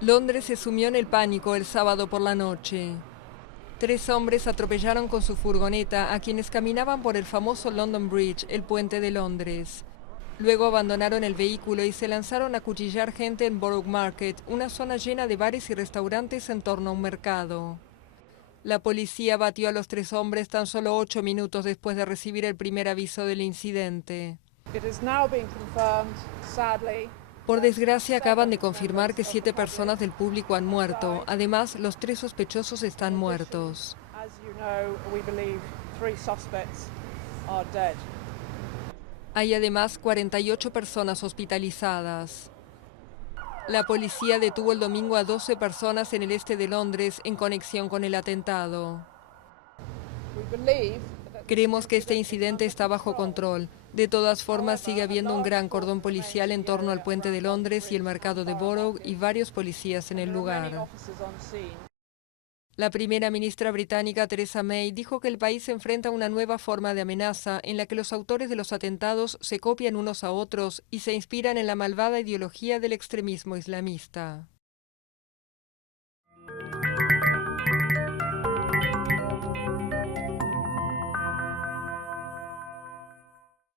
Londres se sumió en el pánico el sábado por la noche. 3 hombres atropellaron con su furgoneta a quienes caminaban por el famoso London Bridge, el puente de Londres. Luego abandonaron el vehículo y se lanzaron a acuchillar gente en Borough Market, una zona llena de bares y restaurantes en torno a un mercado. La policía batió a los 3 hombres tan solo 8 minutos después de recibir el primer aviso del incidente. Por desgracia, acaban de confirmar que 7 personas del público han muerto. Además, los 3 sospechosos están muertos. Hay además 48 personas hospitalizadas. La policía detuvo el domingo a 12 personas en el este de Londres en conexión con el atentado. Creemos que este incidente está bajo control. De todas formas, sigue habiendo un gran cordón policial en torno al puente de Londres y el mercado de Borough y varios policías en el lugar. La primera ministra británica Theresa May dijo que el país se enfrenta a una nueva forma de amenaza en la que los autores de los atentados se copian unos a otros y se inspiran en la malvada ideología del extremismo islamista.